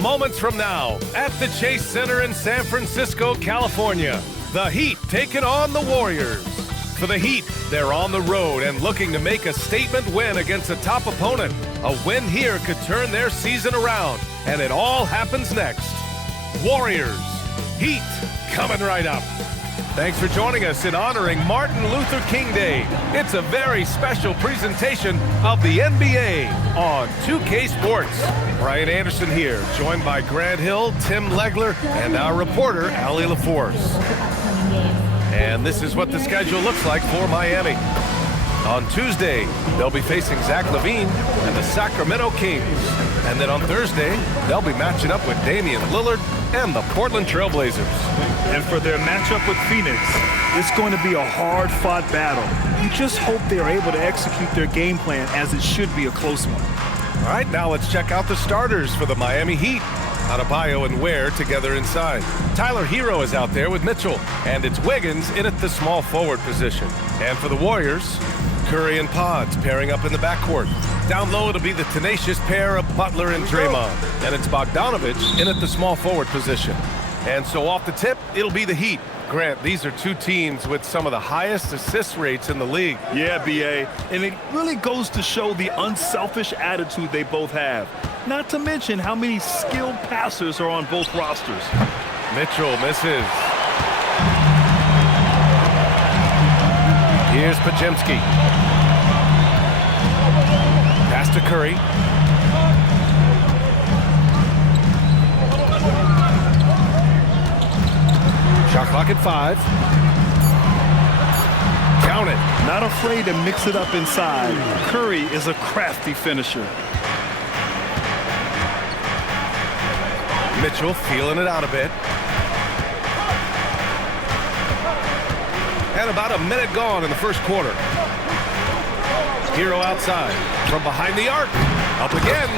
Moments from now, at the Chase Center in San Francisco, California, the Heat taking on the Warriors. For the Heat, they're on the road and looking to make a statement win against a top opponent. A win here could turn their season around, and it all happens next. Warriors, Heat, coming right up. Thanks for joining us in honoring Martin Luther King Day. It's a very special presentation of the NBA on 2K Sports. Brian Anderson here, joined by Grant Hill, Tim Legler, and our reporter, Allie LaForce. And this is what the schedule looks like for Miami. On Tuesday, they'll be facing Zach LaVine and the Sacramento Kings. And then on Thursday, they'll be matching up with Damian Lillard and the Portland Trailblazers. And for their matchup with Phoenix, it's going to be a hard-fought battle. You just hope they're able to execute their game plan, as it should be a close one. All right, now let's check out the starters for the Miami Heat. Adebayo and Ware together inside. Tyler Hero is out there with Mitchell, and it's Wiggins in at the small forward position. And for the Warriors, Curry and Pods pairing up in the backcourt. Down low, it'll be the tenacious pair of Butler and Draymond. And it's Bogdanovich in at the small forward position. And so off the tip, it'll be the Heat. Grant, these are two teams with some of the highest assist rates in the league. Yeah, B.A., and it really goes to show the unselfish attitude they both have. Not to mention how many skilled passers are on both rosters. Mitchell misses. Here's Podziemski. Pass to Curry. Shot clock at 5. Count it. Not afraid to mix it up inside. Curry is a crafty finisher. Mitchell feeling it out a bit. And about a minute gone in the first quarter. Hero outside from behind the arc. Up again.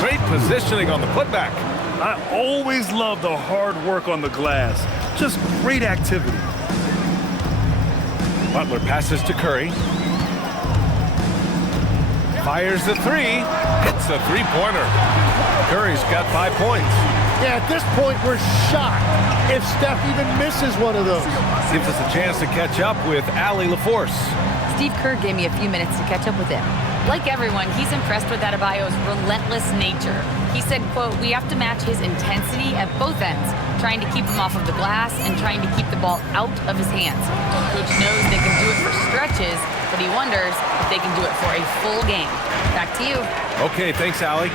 Great positioning on the putback. I always love the hard work on the glass. Just great activity. Butler passes to Curry. Fires the three. Hits a three-pointer. Curry's got 5 points. Yeah, at this point, we're shocked if Steph even misses one of those. Gives us a chance to catch up with Allie LaForce. Steve Kerr gave me a few minutes to catch up with him. Like everyone, he's impressed with Adebayo's relentless nature. He said, quote, "We have to match his intensity at both ends, trying to keep him off of the glass and trying to keep the ball out of his hands. Coach knows they can do it for stretches, but he wonders if they can do it for a full game." Back to you. Okay, thanks, Allie.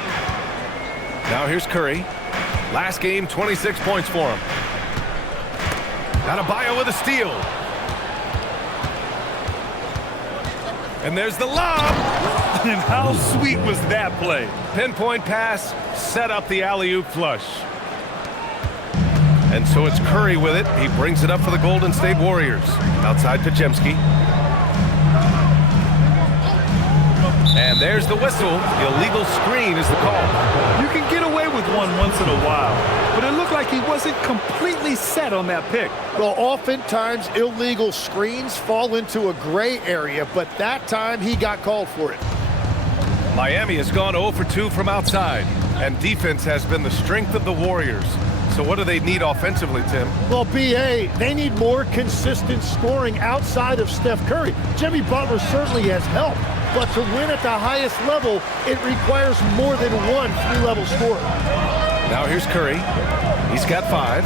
Now here's Curry. Last game, 26 points for him. Adebayo with a steal. And there's the lob. And how sweet was that play? Pinpoint pass, set up the alley-oop flush. And so it's Curry with it. He brings it up for the Golden State Warriors. Outside Podziemski. And there's the whistle. Illegal screen is the call. You can get away with one once in a while, but it looked like he wasn't completely set on that pick. Well, oftentimes illegal screens fall into a gray area, but that time he got called for it. Miami has gone 0 for 2 from outside, and defense has been the strength of the Warriors. So what do they need offensively, Tim? Well, B.A., they need more consistent scoring outside of Steph Curry. Jimmy Butler certainly has helped, but to win at the highest level, it requires more than one three-level scorer. Now here's Curry. He's got 5.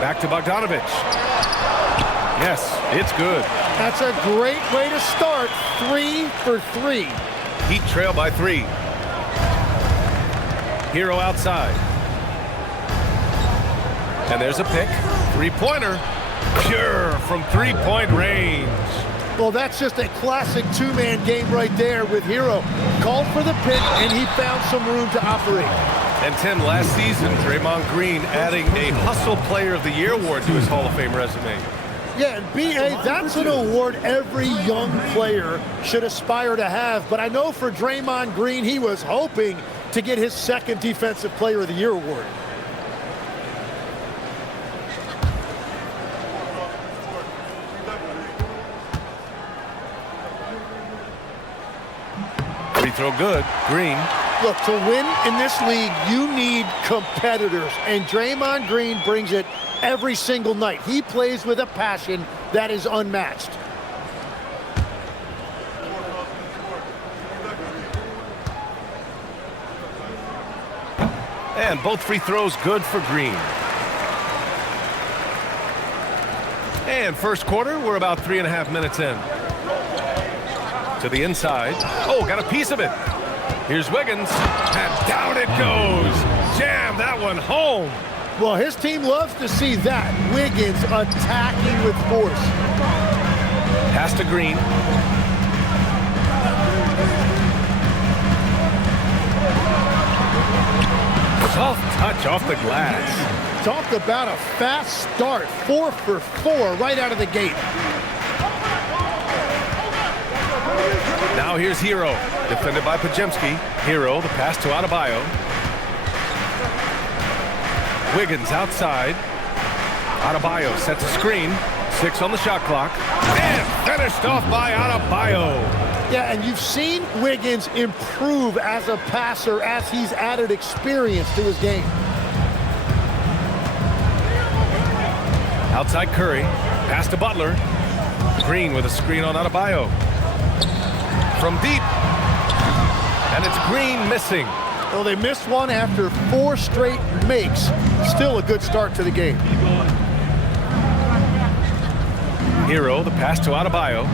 Back to Bogdanovich. Yes, it's good. That's a great way to start. 3 for 3. Heat trail by 3. Hero outside. And there's a pick. Three-pointer. Pure from three-point range. Well, that's just a classic two-man game right there with Hero. Called for the pick, and he found some room to operate. And Tim, last season, Draymond Green adding a Hustle Player of the Year award to his Hall of Fame resume. Yeah, and B.A., that's an award every young player should aspire to have. But I know for Draymond Green, he was hoping to get his second Defensive Player of the Year award. throw good. Green. Look, to win in this league, you need competitors, and Draymond Green brings it every single night. He plays with a passion that is unmatched. And both free throws good for Green. And first quarter, we're about 3.5 minutes in. To the inside. Oh, got a piece of it. Here's Wiggins. And down it goes. Jam that one home. Well, his team loves to see that. Wiggins attacking with force. Pass to Green. Soft touch off the glass. Talk about a fast start. 4 for 4 right out of the gate. Now here's Hero. Defended by Pajemski. Hero, the pass to Adebayo. Wiggins outside. Adebayo sets a screen. 6 on the shot clock. And finished off by Adebayo. Yeah, and you've seen Wiggins improve as a passer as he's added experience to his game. Outside Curry. Pass to Butler. Green with a screen on Adebayo. From deep. And it's Green missing. Well, they missed one after 4 straight makes. Still a good start to the game. Hero, the pass to Adebayo.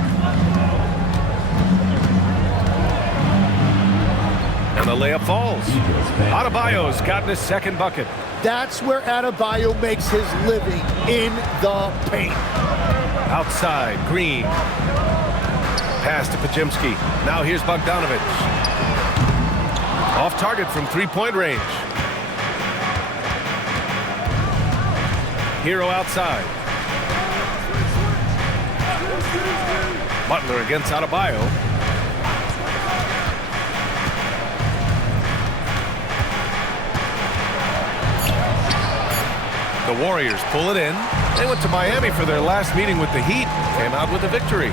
And the layup falls. Adebayo's gotten his second bucket. That's where Adebayo makes his living, in the paint. Outside, Green. Pass to Pajemski. Now here's Bogdanovich. Off target from three-point range. Hero outside. Butler against Adebayo. The Warriors pull it in. They went to Miami for their last meeting with the Heat. Came out with a victory.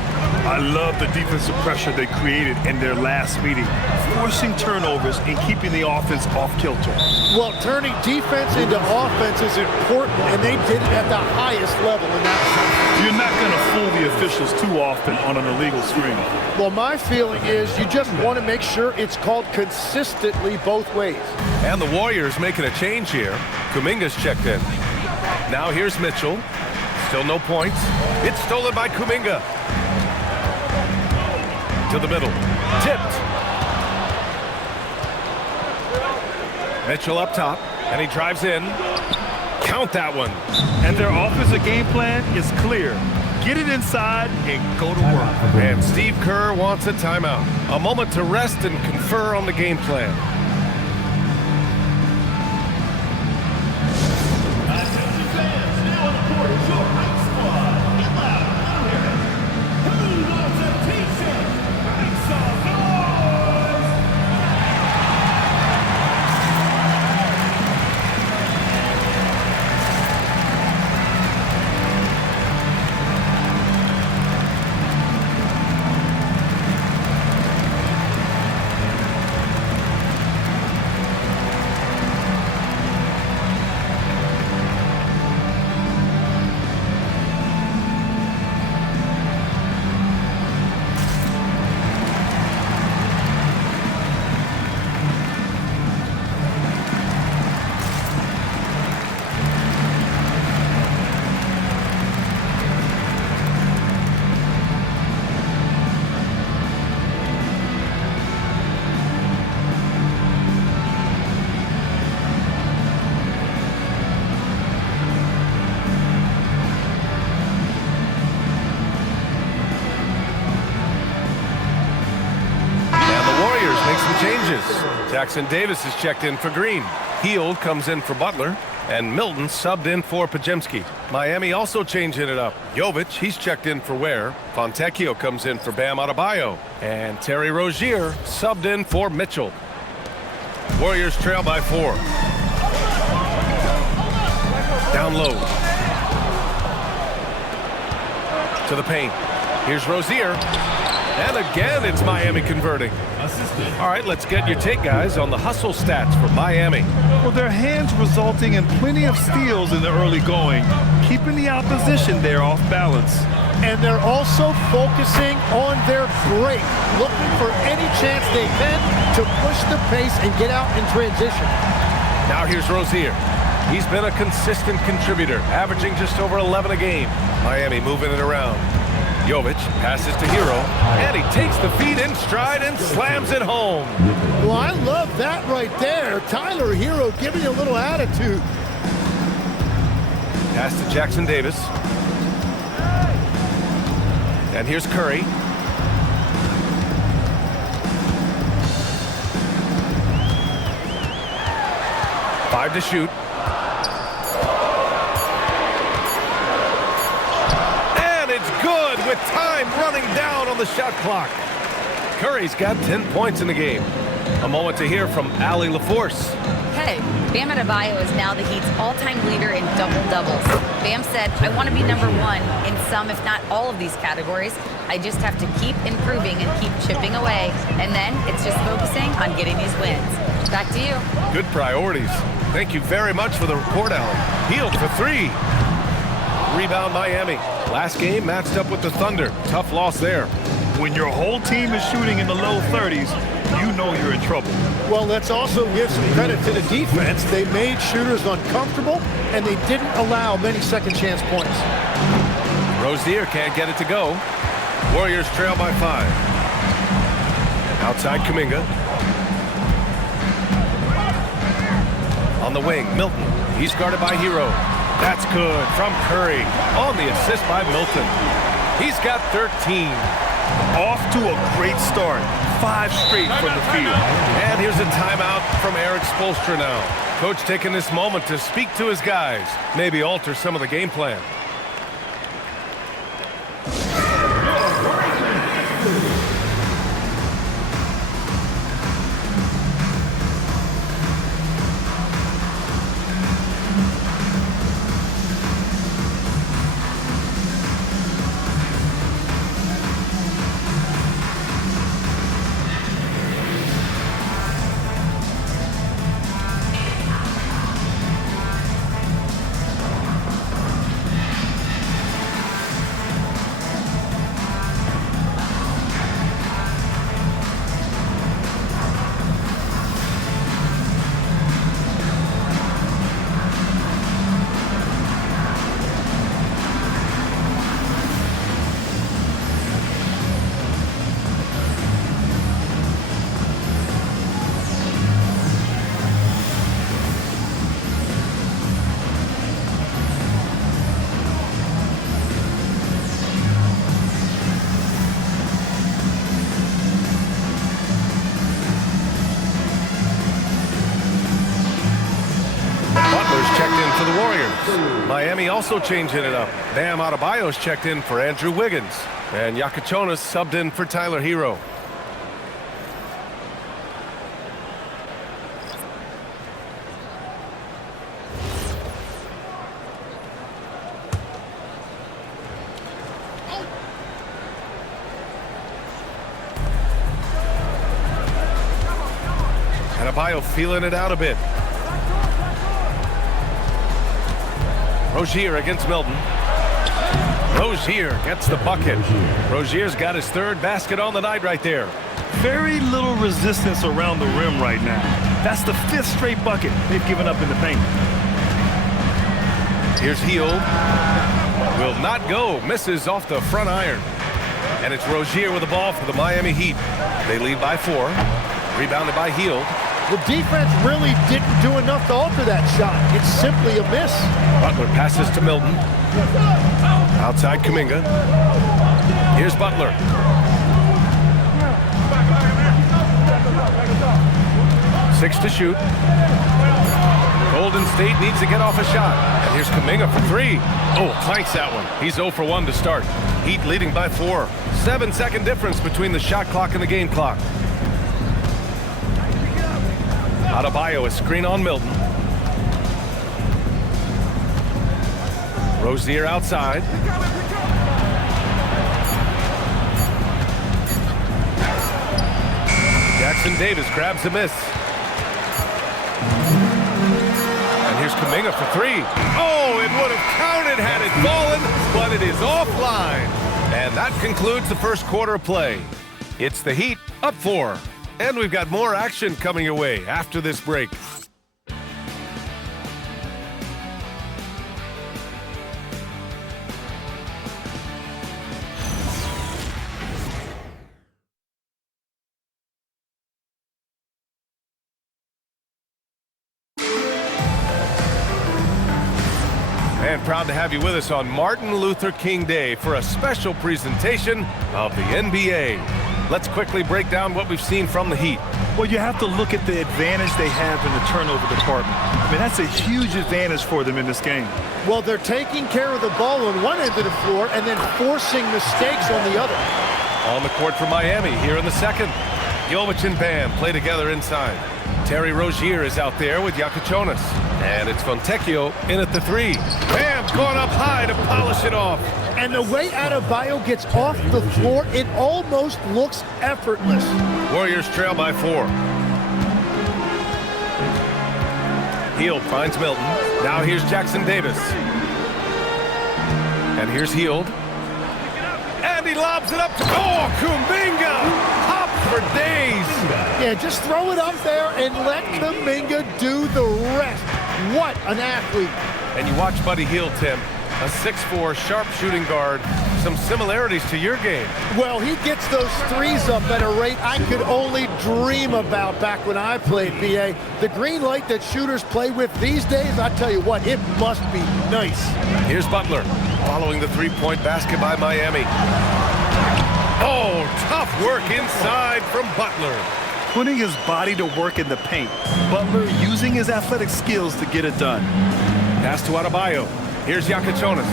I love the defensive pressure they created in their last meeting, forcing turnovers and keeping the offense off kilter. Well, turning defense into offense is important, and they did it at the highest level in that sense. You're not going to fool the officials too often on an illegal screen. Well, my feeling is you just want to make sure it's called consistently both ways. And the Warriors making a change here. Kuminga's checked in. Now here's Mitchell. Still no points. It's stolen by Kuminga. To the middle. Tipped. Mitchell up top. And he drives in. Count that one. And their offensive game plan is clear. Get it inside and go to work. And Steve Kerr wants a timeout. A moment to rest and confer on the game plan. Jackson Davis is checked in for Green. Hield comes in for Butler. And Milton subbed in for Pajemski. Miami also changing it up. Jovic, he's checked in for Ware. Fontecchio comes in for Bam Adebayo. And Terry Rozier subbed in for Mitchell. Warriors trail by 4. Down low. To the paint. Here's Rozier. And again, it's Miami converting. All right, let's get your take, guys, on the hustle stats for Miami. Well, their hands resulting in plenty of steals in the early going, keeping the opposition there off balance. And they're also focusing on their break, looking for any chance they can to push the pace and get out in transition. Now here's Rozier. He's been a consistent contributor, averaging just over 11 a game. Miami moving it around. Jovic passes to Hero, and he takes the feed in stride and slams it home. Well, I love that right there. Tyler Hero giving you a little attitude. Pass to Jackson Davis. And here's Curry. Five to shoot. With time running down on the shot clock. Curry's got 10 points in the game. A moment to hear from Allie LaForce. Hey, Bam Adebayo is now the Heat's all-time leader in double-doubles. Bam said, I want to be number one in some, if not all of these categories. I just have to keep improving and keep chipping away. And then it's just focusing on getting these wins. Back to you. Good priorities. Thank you very much for the report, Allie. Healed for three. Rebound Miami. Last game matched up with the Thunder. Tough loss there. When your whole team is shooting in the low 30s, you know you're in trouble. Well, let's also give some credit to the defense. They made shooters uncomfortable, and they didn't allow many second chance points. Rozier can't get it to go. Warriors trail by 5. Outside Kuminga. On the wing, Milton. He's guarded by Hero. That's good from Curry on the assist by Milton. He's got 13. Off to a great start. 5 straight from the field. And here's a timeout from Eric Spoelstra now. Coach taking this moment to speak to his guys, maybe alter some of the game plan. Miami also changing it up. Bam Adebayo's checked in for Andrew Wiggins. And Yakachonis subbed in for Tyler Hero. Adebayo feeling it out a bit. Rozier against Milton. Rozier gets the bucket. Rozier's got his 3rd basket on the night right there. Very little resistance around the rim right now. That's the 5th straight bucket they've given up in the paint. Here's Hield. Will not go. Misses off the front iron. And it's Rozier with the ball for the Miami Heat. They lead by 4. Rebounded by Hield. The defense really didn't do enough to alter that shot. It's simply a miss. Butler passes to Milton. Outside Kuminga. Here's Butler. Six to shoot. Golden State needs to get off a shot. And here's Kuminga for 3. Oh, clanks that one. He's 0 for 1 to start. Heat leading by 4. 7-second difference between the shot clock and the game clock. Adebayo, a screen on Milton. Rozier outside. Jackson Davis grabs the miss. And here's Kuminga for three. Oh, it would have counted had it fallen, but it is offline. And that concludes the first quarter of play. It's the Heat up 4. And we've got more action coming your way after this break. And proud to have you with us on Martin Luther King Day for a special presentation of the NBA. Let's quickly break down what we've seen from the Heat. Well, you have to look at the advantage they have in the turnover department. I mean, that's a huge advantage for them in this game. Well, they're taking care of the ball on one end of the floor and then forcing mistakes on the other. On the court for Miami here in the second. Jovic and Bam play together inside. Terry Rozier is out there with Iacochonis. And it's Fontecchio in at the three. Bam going up high to polish it off. And the way Adebayo gets off the floor, it almost looks effortless. Warriors trail by 4. Hield finds Milton. Now here's Jackson Davis. And here's Hield. And he lobs it up to... Oh, Kuminga! Up for days! Yeah, just throw it up there and let Kuminga do the rest. What an athlete. And you watch Buddy Hield, Tim. A 6'4", sharp shooting guard. Some similarities to your game. Well, he gets those threes up at a rate I could only dream about back when I played, B.A. The green light that shooters play with these days, I tell you what, it must be nice. Here's Butler, following the three-point basket by Miami. Oh, tough work inside from Butler. Putting his body to work in the paint. Butler using his athletic skills to get it done. Pass to Adebayo. Here's Iacochonis.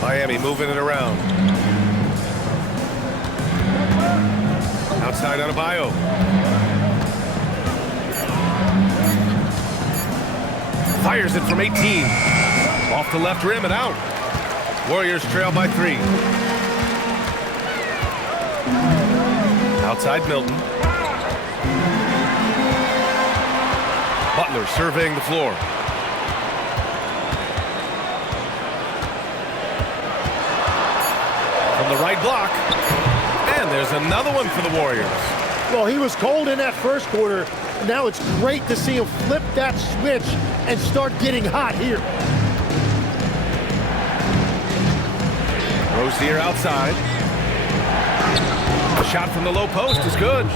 Miami moving it around. Outside Adebayo. Fires it from 18. Off the left rim and out. Warriors trail by 3. Outside Milton. Butler surveying the floor. From the right block. And there's another one for the Warriors. Well, he was cold in that first quarter. Now it's great to see him flip that switch and start getting hot here. Rozier outside. The shot from the low post is good.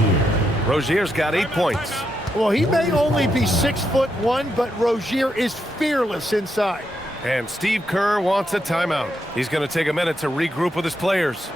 Rozier's got 8 points. Well, he may only be 6'1", but Rozier is fearless inside. And Steve Kerr wants a timeout. He's going to take a minute to regroup with his players.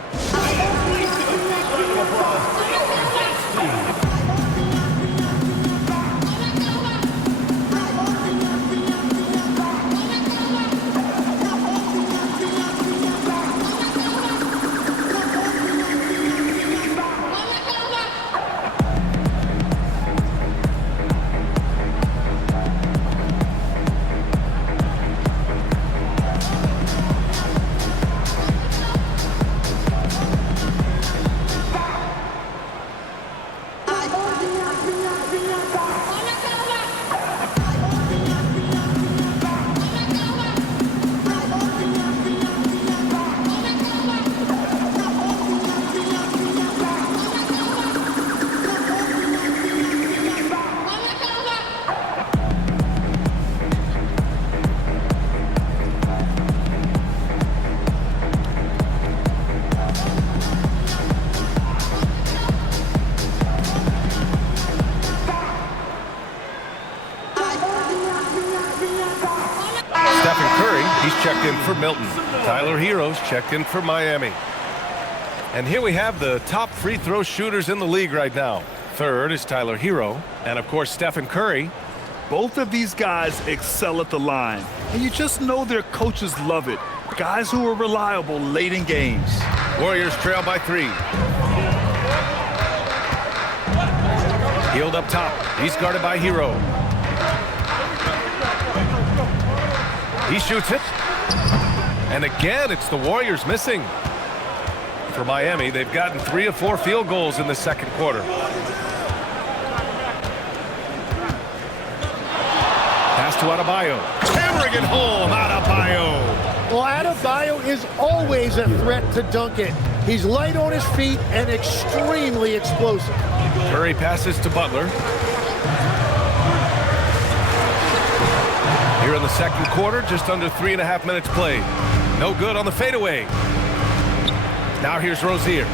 Checked in for Milton. Tyler Hero's checked in for Miami. And here we have the top free throw shooters in the league right now. Third is Tyler Hero. And, of course, Stephen Curry. Both of these guys excel at the line. And you just know their coaches love it. Guys who are reliable late in games. Warriors trail by 3. Hield up top. He's guarded by Hero. He shoots it. And again, it's the Warriors missing. for Miami. They've gotten 3 of 4 field goals in the second quarter. Pass to Adebayo. Hammering it home, Adebayo. Well, Adebayo is always a threat to dunk it. He's light on his feet and extremely explosive. Curry passes to Butler. Here in the second quarter, just under 3.5 minutes played. No good on the fadeaway. Now here's Rozier.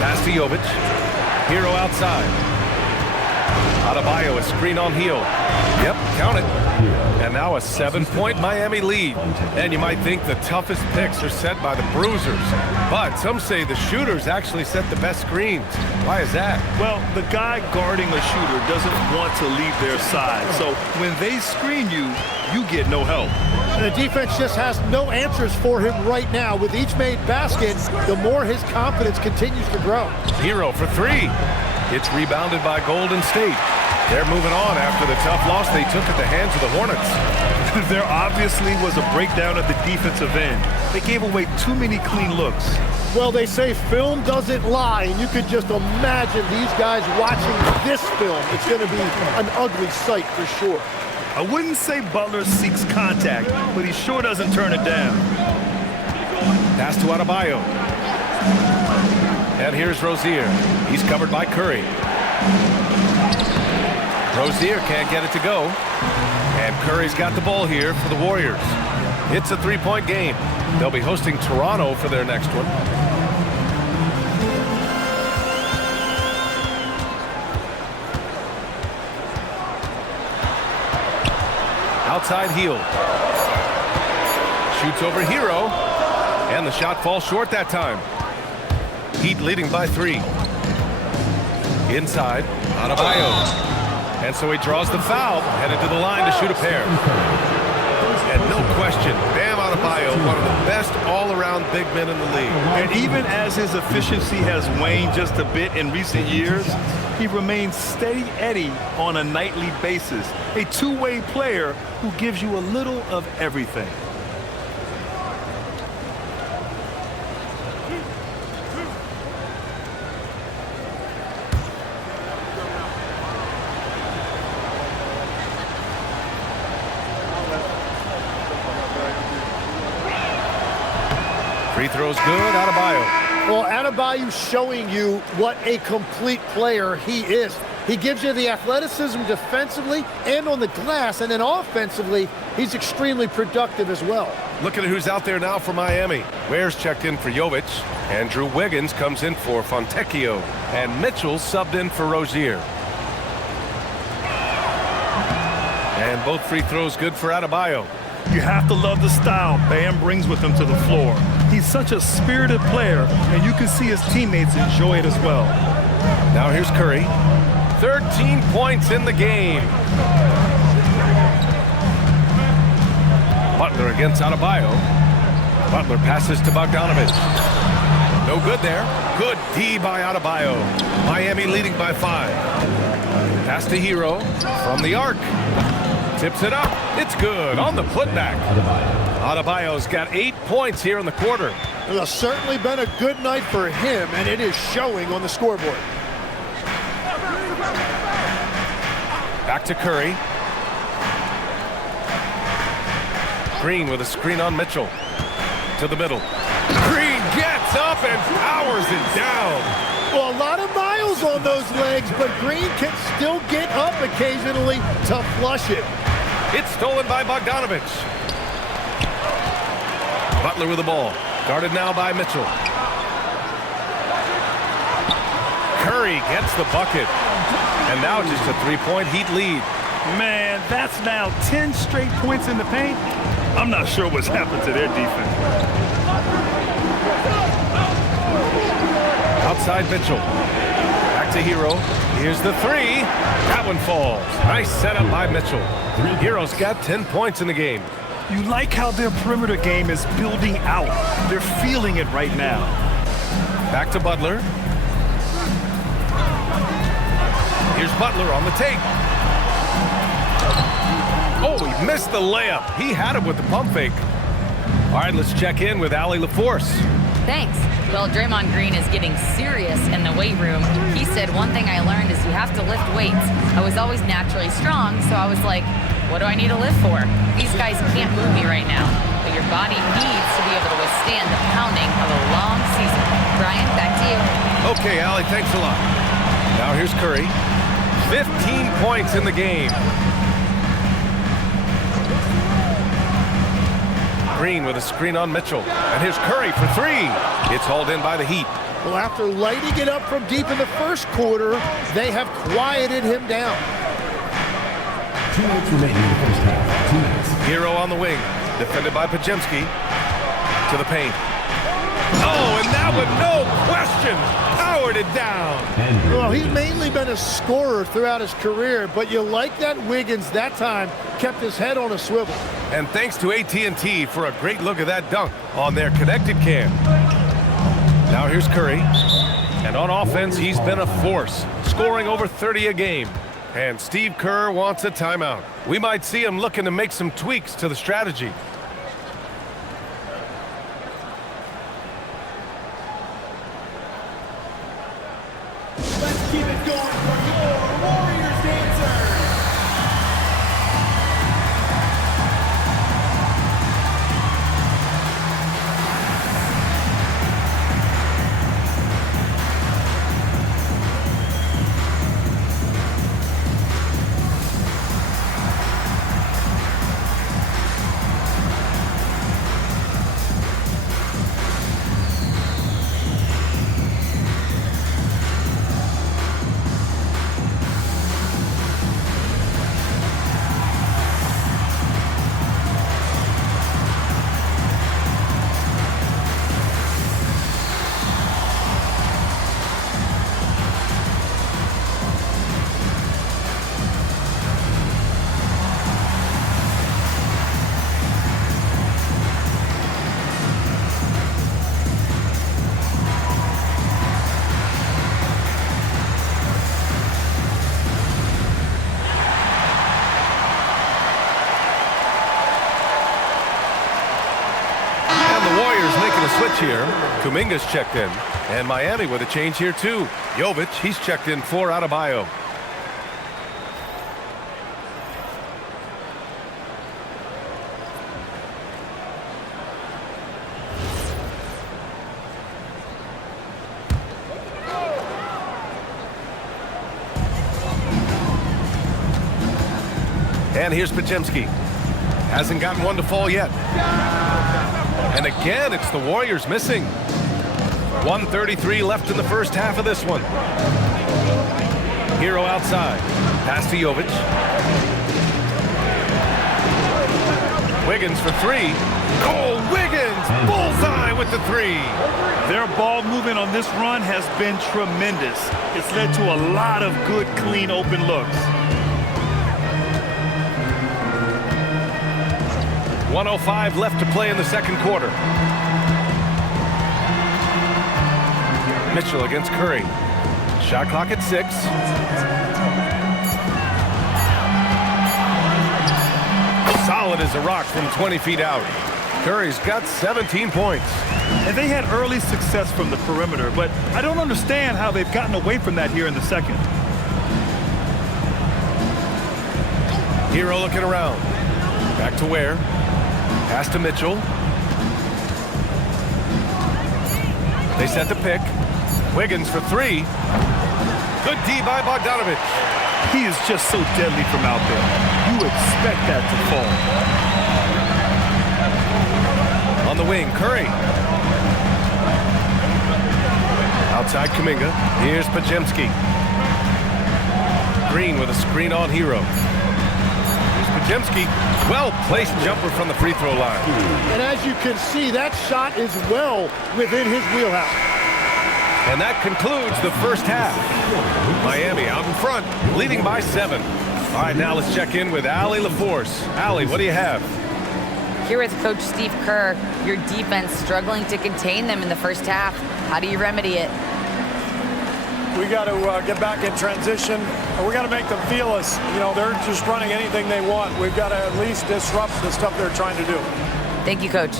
Pass to Jovic. Hero outside. Adebayo, a screen on heel. Yep, count it. And now a 7-point Miami lead. And you might think the toughest picks are set by the bruisers. But some say the shooters actually set the best screens. Why is that? Well, the guy guarding a shooter doesn't want to leave their side. So when they screen you, you get no help. And the defense just has no answers for him right now. With each made basket, the more his confidence continues to grow. Hero for 3. It's rebounded by Golden State. They're moving on after the tough loss they took at the hands of the Hornets. There obviously was a breakdown at the defensive end. They gave away too many clean looks. Well, they say film doesn't lie, and you could just imagine these guys watching this film. It's going to be an ugly sight for sure. I wouldn't say Butler seeks contact, but he sure doesn't turn it down. Pass to Adebayo. And here's Rozier. He's covered by Curry. Rozier can't get it to go. And Curry's got the ball here for the Warriors. It's a 3-point game. They'll be hosting Toronto for their next one. Outside heel. Shoots over Hero. And the shot falls short that time. Heat leading by 3. Inside, Adebayo. And so he draws the foul, headed to the line to shoot a pair. And no question, Bam Adebayo, one of the best all-around big men in the league. And even as his efficiency has waned just a bit in recent years, he remains steady Eddie on a nightly basis. A two-way player who gives you a little of everything. Free throw's good, Adebayo. Well, Adebayo's showing you what a complete player he is. He gives you the athleticism defensively and on the glass, and then offensively, he's extremely productive as well. Looking at who's out there now for Miami. Ware's checked in for Jovic. Andrew Wiggins comes in for Fontecchio. And Mitchell subbed in for Rozier. And both free throws good for Adebayo. You have to love the style Bam brings with him to the floor. He's such a spirited player, and you can see his teammates enjoy it as well. Now here's Curry. 13 points in the game. Butler against Adebayo. Butler passes to Bogdanovich. No good there. Good D by Adebayo. Miami leading by 5. Pass to Hero from the arc. Tips it up. It's good on the putback. Adebayo's got 8 points here in the quarter. It's certainly been a good night for him, and it is showing on the scoreboard. Back to Curry. Green with a screen on Mitchell. To the middle. Green gets up and powers it down. Well, a lot of miles on those legs, but Green can still get up occasionally to flush it. It's stolen by Bogdanovich. Butler with the ball. Guarded now by Mitchell. Curry gets the bucket. And now just a 3-point Heat lead. Man, that's now 10 straight points in the paint. I'm not sure what's happened to their defense. Outside Mitchell. Back to Hero. Here's the 3. That one falls. Nice setup by Mitchell. Hero's got 10 points in the game. You like how their perimeter game is building out. They're feeling it right now. Back to Butler. Here's Butler on the take. Oh, he missed the layup. He had it with the pump fake. All right, let's check in with Allie LaForce. Thanks. Well, Draymond Green is getting serious in the weight room. He said, one thing I learned is you have to lift weights. I was always naturally strong, so I was like, what do I need to lift for? These guys can't move me right now, but your body needs to be able to withstand the pounding of a long season. Brian, back to you. Okay, Allie, thanks a lot. Now here's Curry. 15 points in the game. Green with a screen on Mitchell. And here's Curry for three. It's hauled in by the Heat. Well, after lighting it up from deep in the first quarter, they have quieted him down. 2 minutes remaining in the first half. 2 minutes. Hero on the wing. Defended by Pajemski. To the paint. Oh, and that one, no question, powered it down. Well, he's mainly been a scorer throughout his career, but you like that Wiggins that time kept his head on a swivel. And thanks to AT&T for a great look at that dunk on their connected cam. Now here's Curry. And on offense, he's been a force, scoring over 30 a game. And Steve Kerr wants a timeout. We might see him looking to make some tweaks to the strategy. Let's keep it going for your Warriors dancers. Switch here. Kuminga's checked in. And Miami with a change here too. Jovic, he's checked in for Adebayo. And here's Pajemski. Hasn't gotten one to fall yet. And again, it's the Warriors missing. 1:33 left in the first half of this one. Hero outside. Pass to Jovic. Wiggins for three. Oh, Wiggins! Bullseye with the three. Their ball movement on this run has been tremendous. It's led to a lot of good, clean, open looks. 1:05 left to play in the second quarter. Mitchell against Curry. Shot clock at 6. Solid as a rock from 20 feet out. Curry's got 17 points. And they had early success from the perimeter, but I don't understand how they've gotten away from that here in the second. Hero looking around. Back to Ware. Pass to Mitchell. They set the pick. Wiggins for three. Good D by Bogdanovic. He is just so deadly from out there. You expect that to fall. On the wing, Curry. Outside Kuminga. Here's Pajemski. Green with a screen on Hero. Pajemski, well-placed jumper from the free throw line. And as you can see, that shot is well within his wheelhouse. And that concludes the first half. Miami out in front, leading by 7. All right, now let's check in with Allie LaForce. Allie, what do you have? Here with Coach Steve Kerr, your defense struggling to contain them in the first half. How do you remedy it? We got to get back in transition. We got to make them feel us. You know, they're just running anything they want. We've got to at least disrupt the stuff they're trying to do. Thank you, Coach.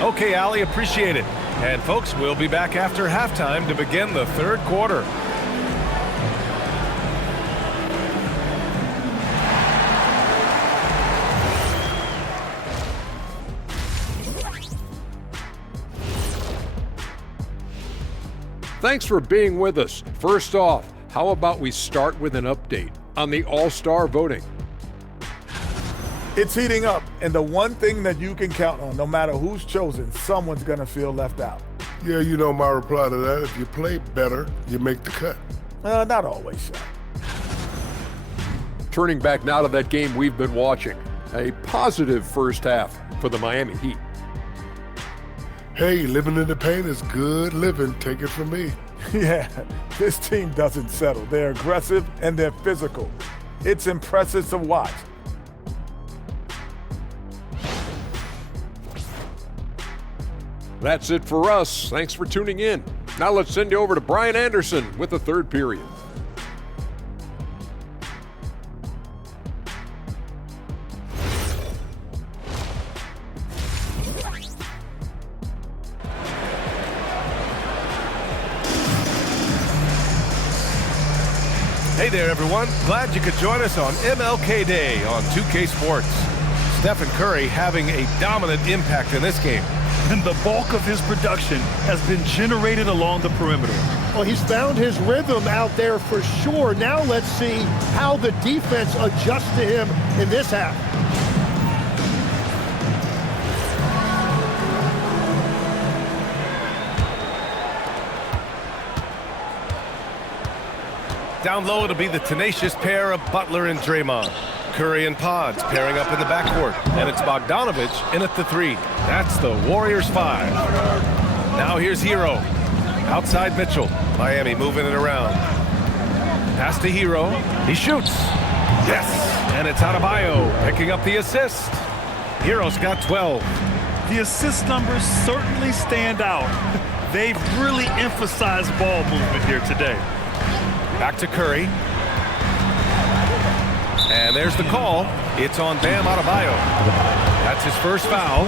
Okay, Allie, appreciate it. And folks, we'll be back after halftime to begin the third quarter. Thanks for being with us. First off, how about we start with an update on the All-Star voting? It's heating up, and the one thing that you can count on, no matter who's chosen, someone's going to feel left out. Yeah, you know my reply to that. If you play better, you make the cut. Not always, Sean. Turning back now to that game we've been watching. A positive first half for the Miami Heat. Hey, living in the paint is good living. Take it from me. Yeah, this team doesn't settle. They're aggressive and they're physical. It's impressive to watch. That's it for us. Thanks for tuning in. Now let's send you over to Brian Anderson with the third period. Hey there, everyone. Glad you could join us on MLK Day on 2K Sports. Stephen Curry having a dominant impact in this game. And the bulk of his production has been generated along the perimeter. Well, he's found his rhythm out there for sure. Now let's see how the defense adjusts to him in this half. Down low, it'll be the tenacious pair of Butler and Draymond. Curry and Pods pairing up in the backcourt. And it's Bogdanovich in at the three. That's the Warriors 5. Now here's Hero. Outside Mitchell. Miami moving it around. Pass to Hero. He shoots. Yes! And it's Adebayo picking up the assist. Hero's got 12. The assist numbers certainly stand out. They've really emphasized ball movement here today. Back to Curry. And there's the call. It's on Bam Adebayo. That's his first foul.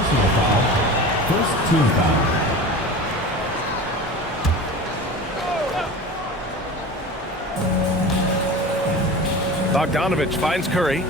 First team foul. Bogdanovich finds Curry.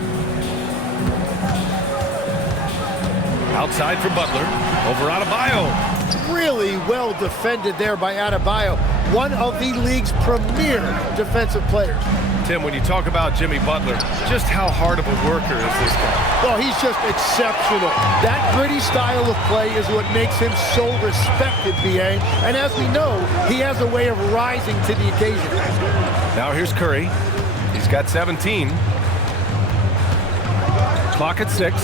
Outside for Butler. Over Adebayo. Really well defended there by Adebayo, one of the league's premier defensive players. Tim, when you talk about Jimmy Butler, just how hard of a worker is this guy? Well, he's just exceptional. That gritty style of play is what makes him so respected, B.A. And as we know, he has a way of rising to the occasion. Now here's Curry. He's got 17. Clock at 6.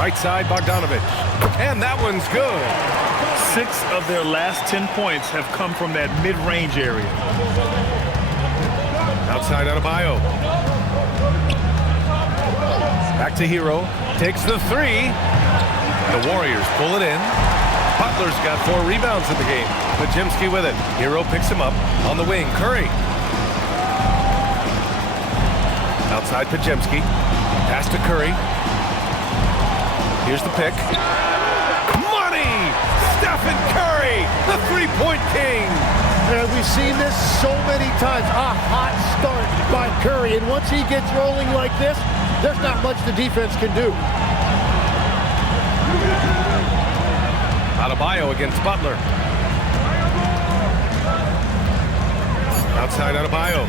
Right side, Bogdanovich. And that one's good. 6 of their last 10 points have come from that mid-range area. Outside Adebayo. Back to Hero. Takes the 3. The Warriors pull it in. Butler's got 4 rebounds in the game. Pajimski with it. Hero picks him up on the wing. Curry. Outside Pajimski. Pass to Curry. Here's the pick. Money! Stephen Curry, the three-point king. And we've seen this so many times. A hot start by Curry. And once he gets rolling like this, there's not much the defense can do. Adebayo against Butler. Outside Adebayo.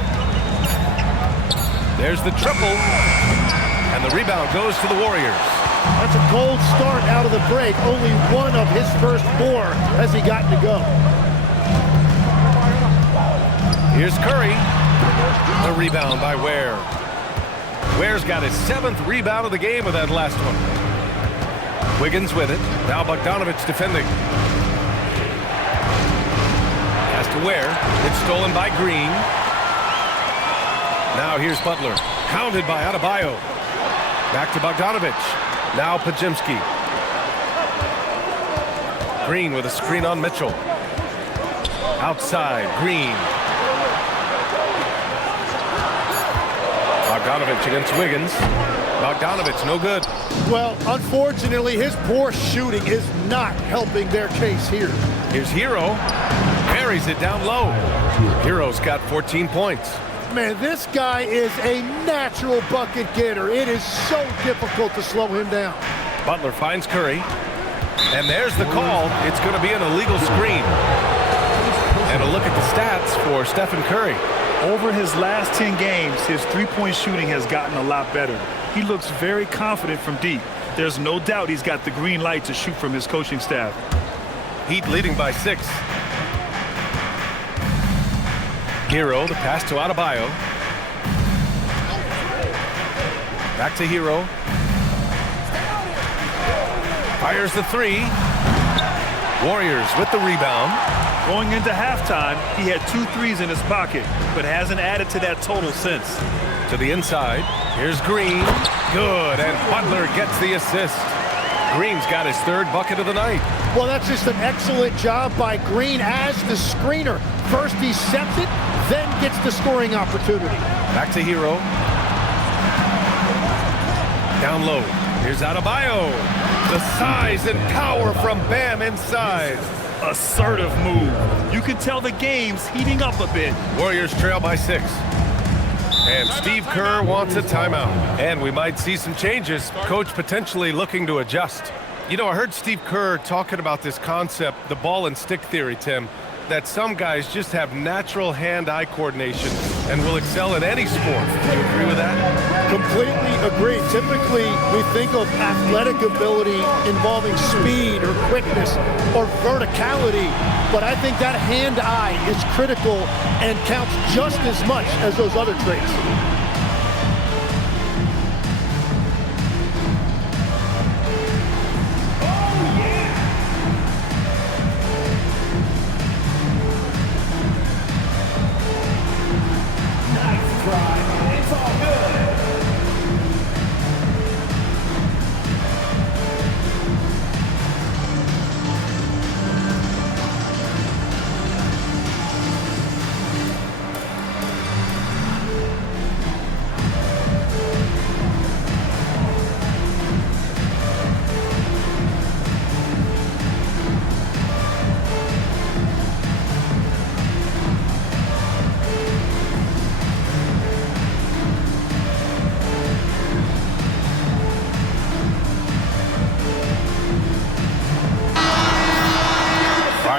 There's the triple. And the rebound goes to the Warriors. That's a cold start out of the break. Only one of his first 4 has he gotten to go. Here's Curry. The rebound by Ware. Ware's got his 7th rebound of the game with that last one. Wiggins with it. Now Bogdanovich defending. Pass to Ware. It's stolen by Green. Now here's Butler. Pounded by Adebayo. Back to Bogdanovich. Now Pajimski. Green with a screen on Mitchell. Outside, Green. Bogdanovich against Wiggins. Bogdanovich, no good. Well, unfortunately, his poor shooting is not helping their case here. Here's Hero. Buries it down low. Hero's got 14 points. Man, this guy is a natural bucket getter. It is so difficult to slow him down. Butler finds Curry. And there's the call. It's going to be an illegal screen. And a look at the stats for Stephen Curry. Over his last 10 games, his three-point shooting has gotten a lot better. He looks very confident from deep. There's no doubt he's got the green light to shoot from his coaching staff. Heat leading by 6. Hero, the pass to Adebayo. Back to Hero. Fires the 3. Warriors with the rebound. Going into halftime, he had 2 threes in his pocket, but hasn't added to that total since. To the inside. Here's Green. Good, and Butler gets the assist. Green's got his 3rd bucket of the night. Well, that's just an excellent job by Green as the screener. First he sets it, then gets the scoring opportunity. Back to Hero. Down low. Here's Adebayo. The size and power from Bam inside. Assertive move. You can tell the game's heating up a bit. Warriors trail by 6. And Steve Kerr wants a timeout. And we might see some changes. Coach potentially looking to adjust. You know, I heard Steve Kerr talking about this concept, the ball and stick theory, Tim, that some guys just have natural hand-eye coordination and will excel at any sport. Do you agree with that? Completely agree. Typically, we think of athletic ability involving speed or quickness or verticality, but I think that hand-eye is critical and counts just as much as those other traits.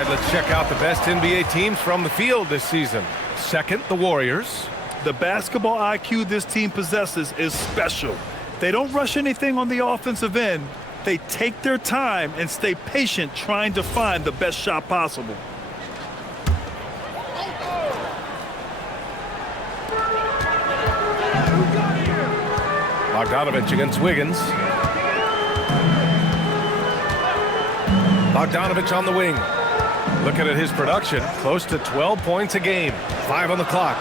Let's check out the best NBA teams from the field this season. Second, the Warriors. The basketball IQ this team possesses is special. They don't rush anything on the offensive end. They take their time and stay patient trying to find the best shot possible. Bogdanovich against Wiggins. Bogdanovich on the wing. Looking at his production, close to 12 points a game. 5 on the clock.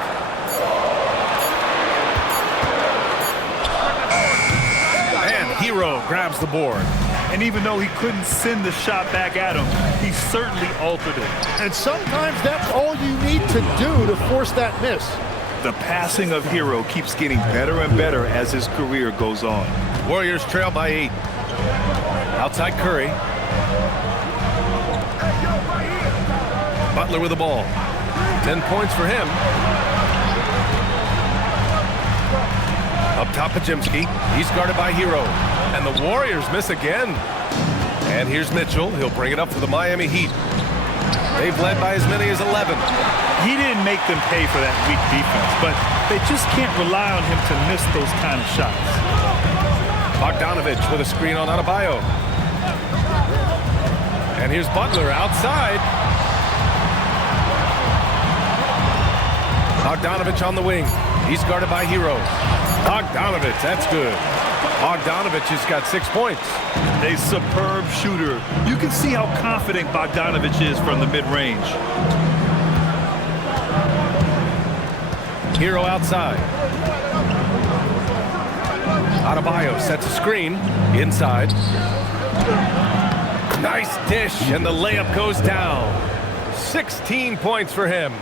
And Hero grabs the board. And even though he couldn't send the shot back at him, he certainly altered it. And sometimes that's all you need to do to force that miss. The passing of Hero keeps getting better and better as his career goes on. Warriors trail by 8. Outside Curry. Butler with the ball. 10 points for him. Up top, Pajemski. He's guarded by Hero. And the Warriors miss again. And here's Mitchell. He'll bring it up for the Miami Heat. They've led by as many as 11. He didn't make them pay for that weak defense, but they just can't rely on him to miss those kind of shots. Bogdanovich with a screen on Adebayo. And here's Butler outside. Bogdanovich on the wing. He's guarded by Hero. Bogdanovich, that's good. Bogdanovich has got 6 points. A superb shooter. You can see how confident Bogdanovich is from the mid-range. Hero outside. Adebayo sets a screen. Inside. Nice dish, and the layup goes down. 16 points for him.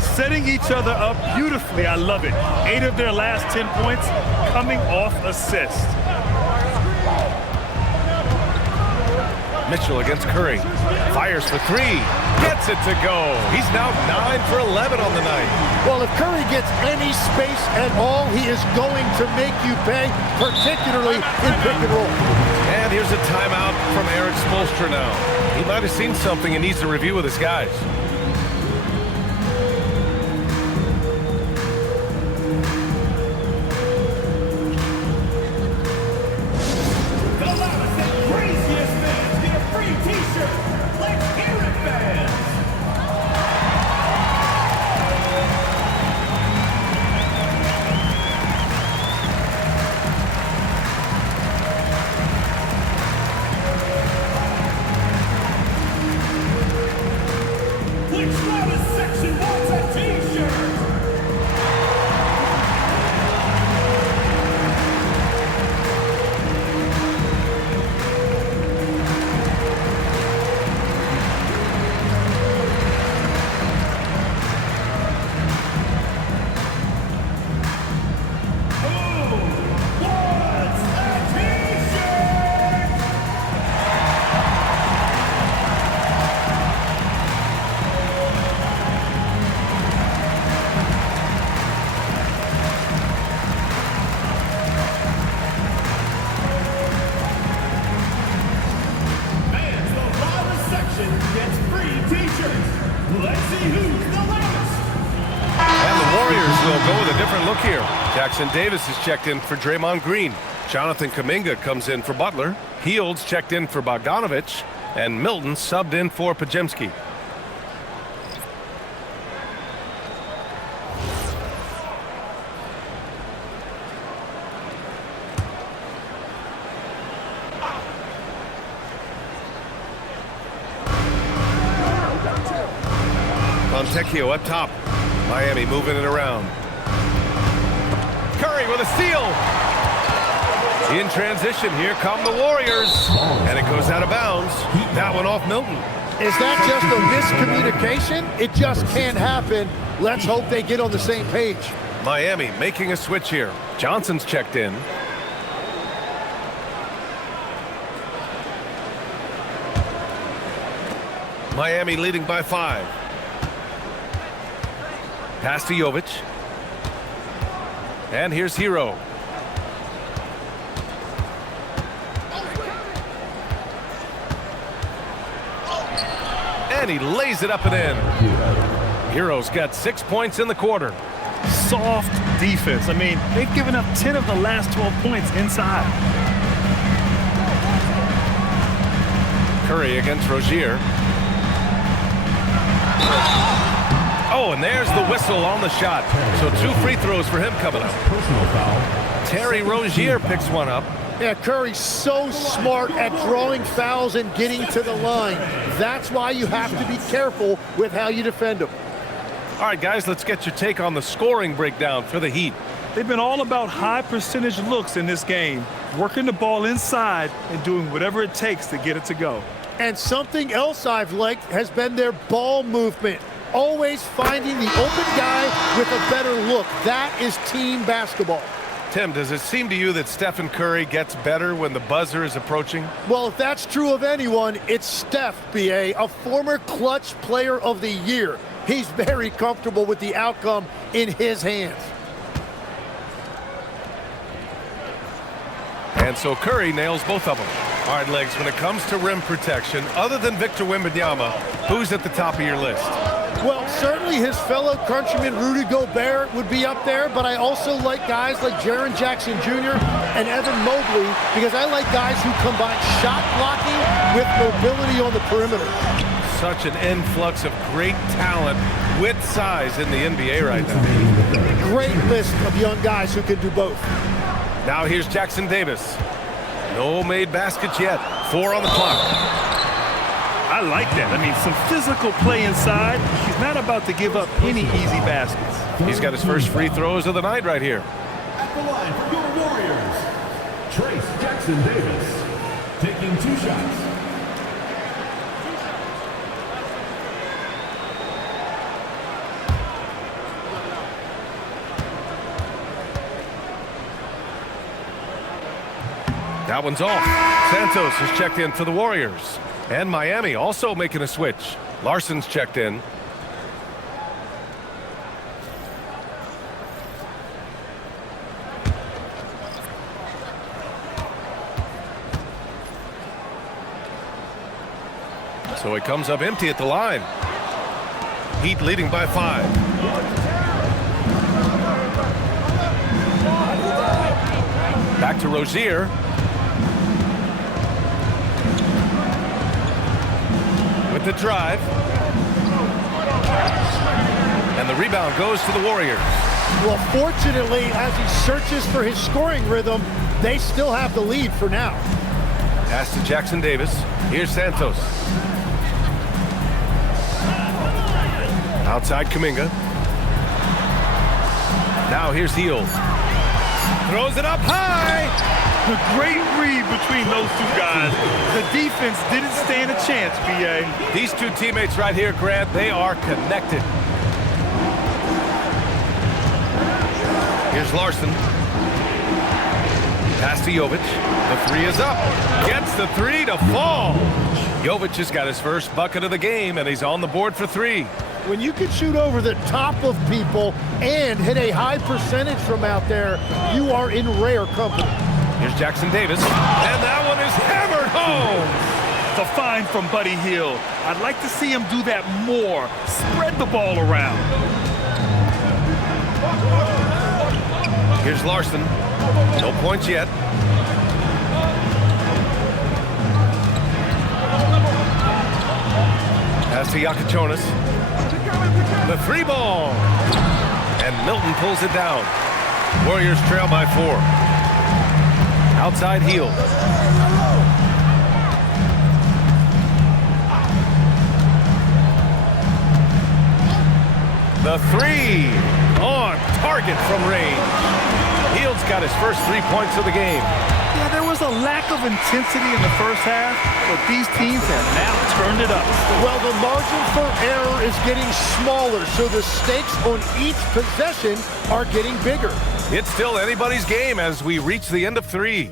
Setting each other up beautifully. I love it. 8 of their last 10 points coming off assists. Mitchell against Curry. Fires for 3. Gets it to go. He's now 9 for 11 on the night. Well, if Curry gets any space at all, he is going to make you pay, particularly in pick and roll. And here's a timeout from Eric Spoelstra now. He might have seen something and needs to review with his guys. Jackson Davis is checked in for Draymond Green. Jonathan Kuminga comes in for Butler. Heald's checked in for Bogdanovich. And Milton subbed in for Podziemski. Fontecchio up top. Miami moving it around. Curry with a steal. In transition, here come the Warriors. And it goes out of bounds. That one off Milton. Is that just a miscommunication? It just can't happen. Let's hope they get on the same page. Miami making a switch here. Johnson's checked in. Miami leading by 5. Pass to Jovic. And here's Hero. And he lays it up and in. Hero's got 6 points in the quarter. Soft defense. I mean, they've given up 10 of the last 12 points inside. Curry against Rozier. Oh, and there's the whistle on the shot. So 2 free throws for him coming up. Personal foul. Terry Rozier picks one up. Yeah, Curry's so smart at drawing fouls and getting to the line. That's why you have to be careful with how you defend him. All right, guys, let's get your take on the scoring breakdown for the Heat. They've been all about high percentage looks in this game, working the ball inside and doing whatever it takes to get it to go. And something else I've liked has been their ball movement. Always finding the open guy with a better look. That is team basketball. Tim, does it seem to you that Stephen Curry gets better when the buzzer is approaching? Well, if that's true of anyone, it's Steph, B.A., a former clutch player of the year. He's very comfortable with the outcome in his hands. And so Curry nails both of them. All right, Legs, when it comes to rim protection, other than Victor Wembanyama, who's at the top of your list? Well, certainly his fellow countryman Rudy Gobert would be up there, but I also like guys like Jaren Jackson Jr. and Evan Mobley because I like guys who combine shot blocking with mobility on the perimeter. Such an influx of great talent with size in the NBA right now. Great list of young guys who can do both. Now here's Jackson Davis. No made baskets yet. 4 on the clock. I like that. I mean, some physical play inside. He's not about to give up any easy baskets. He's got his first free throws of the night right here. At the line for your Warriors, Trace Jackson Davis, taking 2 shots. That one's off. Santos has checked in for the Warriors. And Miami also making a switch. Larson's checked in. So it comes up empty at the line. Heat leading by 5. Back to Rozier. With the drive. And the rebound goes to the Warriors. Well, fortunately, as he searches for his scoring rhythm, they still have the lead for now. Pass to Jackson Davis. Here's Santos. Outside Kuminga. Now here's Hield. Throws it up high. A great read between those two guys. The defense didn't stand a chance, B.A. These two teammates right here, Grant, they are connected. Here's Larson. Pass to Jovic. The 3 is up. Gets the 3 to fall. Jovic has got his first bucket of the game, and he's on the board for 3. When you can shoot over the top of people and hit a high percentage from out there, you are in rare company. Here's Jackson Davis, and that one is hammered home. It's a find from Buddy Hield. I'd like to see him do that more. Spread the ball around. Here's Larson. No points yet. Pass to Yakachonis. The 3 ball. And Milton pulls it down. Warriors trail by 4. Outside Hield. The 3 on target from range. Hield's got his first 3 points of the game. Yeah, there was a lack of intensity in the first half, but these teams have now turned it up. Well, the margin for error is getting smaller, so the stakes on each possession are getting bigger. It's still anybody's game as we reach the end of 3.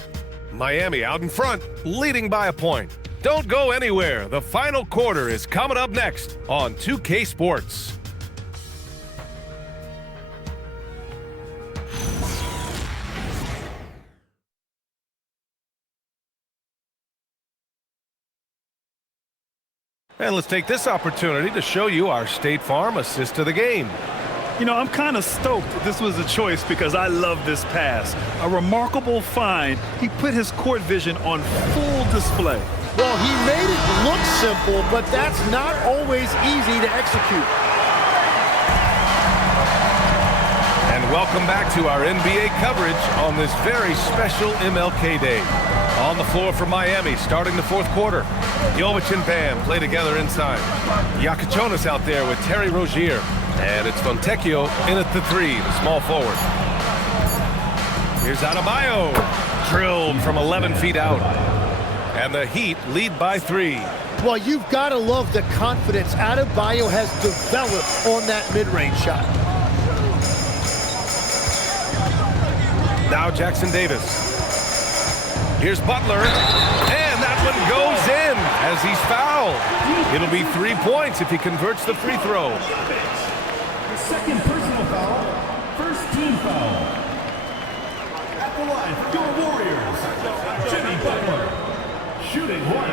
Miami out in front, leading by a point. Don't go anywhere. The final quarter is coming up next on 2K Sports. And let's take this opportunity to show you our State Farm assist to the game. You know, I'm kind of stoked that this was a choice because I love this pass. A remarkable find. He put his court vision on full display. Well, he made it look simple, but that's not always easy to execute. And welcome back to our NBA coverage on this very special MLK Day. On the floor for Miami, starting the 4th quarter. Jovic and Bam play together inside. Yakachonis out there with Terry Rozier. And it's Fontecchio in at the 3, the small forward. Here's Adebayo. Drilled from 11 feet out. And the Heat lead by 3. Well, you've got to love the confidence Adebayo has developed on that mid-range shot. Now Jackson Davis. Here's Butler, and that one goes in as he's fouled. It'll be 3 points if he converts the free throw. The second personal foul, first team foul. At the line for your Warriors, Jimmy Butler, shooting one.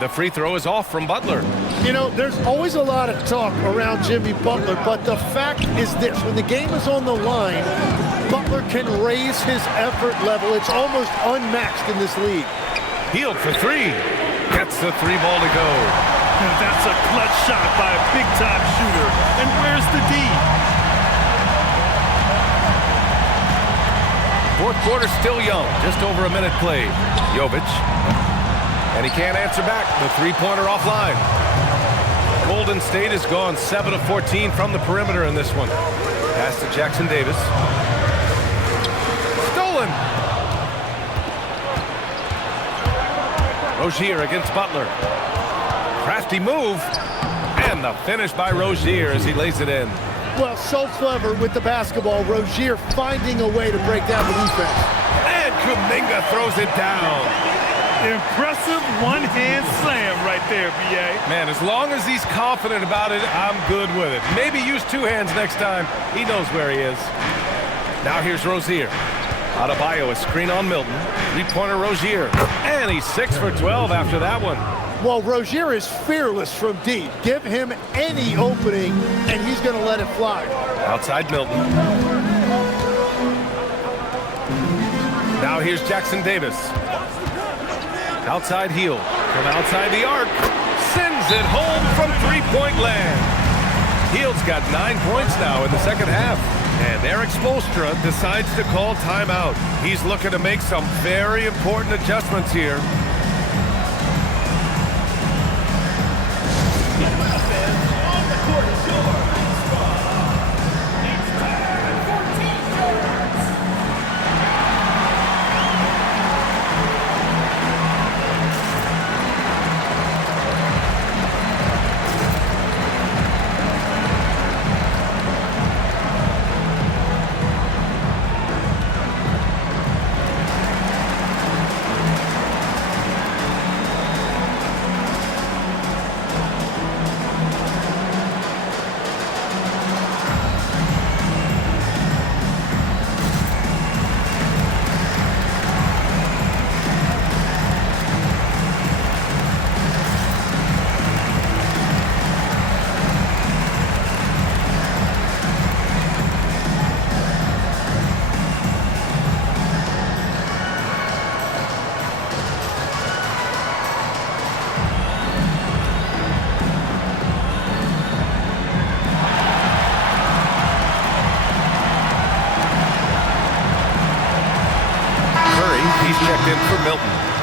The free throw is off from Butler. You know, there's always a lot of talk around Jimmy Butler, but the fact is this. When the game is on the line, Butler can raise his effort level. It's almost unmatched in this league. Hield for 3. Gets the 3 ball to go. That's a clutch shot by a big-time shooter. And where's the D? 4th quarter still young. Just over a minute played. Jovic. And he can't answer back. The 3-pointer offline. Golden State has gone 7 of 14 from the perimeter in this one. Pass to Jackson Davis. Stolen. Rozier against Butler. Crafty move. And the finish by Rozier as he lays it in. Well, so clever with the basketball. Rozier finding a way to break down the defense. And Kuminga throws it down. Impressive one-hand slam right there, B.A. Man, as long as he's confident about it, I'm good with it. Maybe use two hands next time. He knows where he is. Now here's Rozier. Adebayo, a screen on Milton. Three-pointer Rozier. And he's 6 for 12 after that one. Well, Rozier is fearless from deep. Give him any opening, and he's going to let it fly. Outside Milton. Now here's Jackson Davis. Outside Heel. From outside the arc. Sends it home from three-point land. Heel's got 9 points now in the second half. And Eric Spoelstra decides to call timeout. He's looking to make some very important adjustments here. On the court is yours.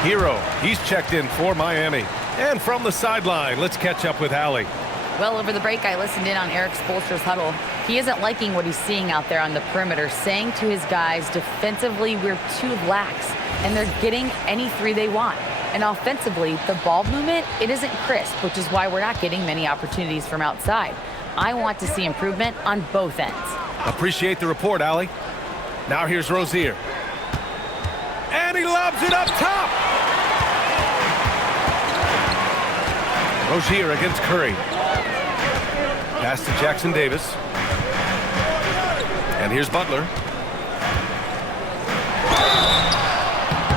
Hero, he's checked in for Miami. And from the sideline, let's catch up with Allie. Well, over the break, I listened in on Eric Spoelstra's huddle. He isn't liking what he's seeing out there on the perimeter, saying to his guys, defensively, we're too lax, and they're getting any three they want. And offensively, the ball movement, it isn't crisp, which is why we're not getting many opportunities from outside. I want to see improvement on both ends. Appreciate the report, Allie. Now here's Rozier. And he lobs it up top. Rozier against Curry. Pass to Jackson Davis. And here's Butler.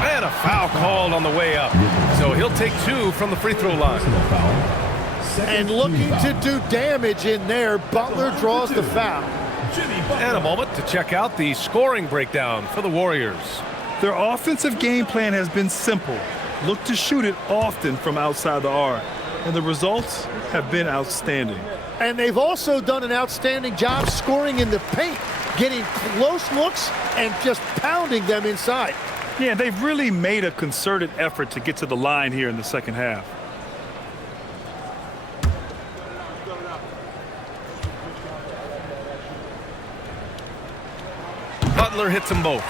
And a foul called on the way up. So he'll take 2 from the free throw line. And looking to do damage in there, Butler draws the foul. And a moment to check out the scoring breakdown for the Warriors. Their offensive game plan has been simple. Look to shoot it often from outside the arc. And the results have been outstanding. And they've also done an outstanding job scoring in the paint, getting close looks and just pounding them inside. Yeah, they've really made a concerted effort to get to the line here in the second half. Butler hits them both.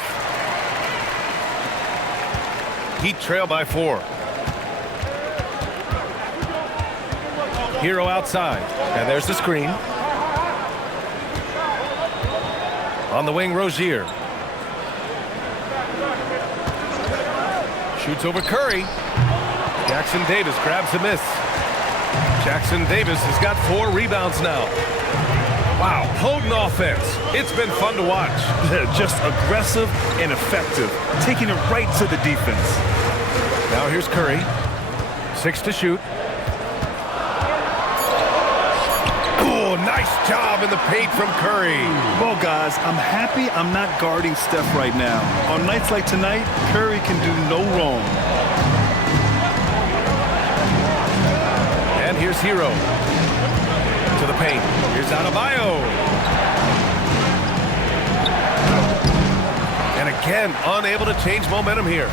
Heat trail by 4. Hero outside, and there's the screen. On the wing, Rozier. Shoots over Curry. Jackson Davis grabs a miss. Jackson Davis has got 4 rebounds now. Wow, potent offense. It's been fun to watch. Just aggressive and effective, taking it right to the defense. Now here's Curry. 6 to shoot. Oh, nice job in the paint from Curry. Well, guys, I'm happy I'm not guarding Steph right now. On nights like tonight, Curry can do no wrong. And here's Hero. To the paint. Here's Adebayo. And again, unable to change momentum here.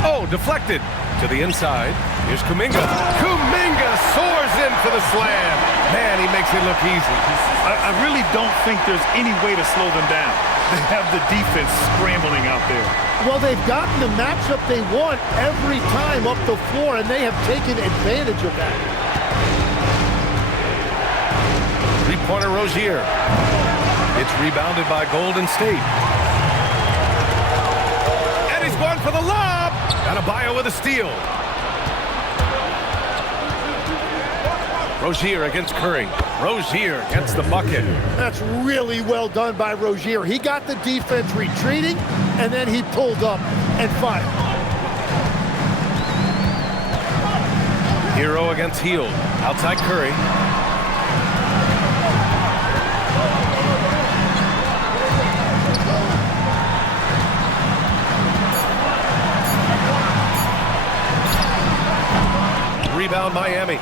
Oh, deflected. To the inside. Here's Kuminga. Kuminga soars in for the slam. Man, he makes it look easy. I really don't think there's any way to slow them down. They have the defense scrambling out there. Well, they've gotten the matchup they want every time up the floor, and they have taken advantage of that. Three-pointer Rozier. It's rebounded by Golden State. And he's going for the lob. Adebayo with a steal. Rozier against Curry. Rozier gets the bucket. That's really well done by Rozier. He got the defense retreating, and then he pulled up and fired. Hero against Hield. Outside Curry. Rebound Miami.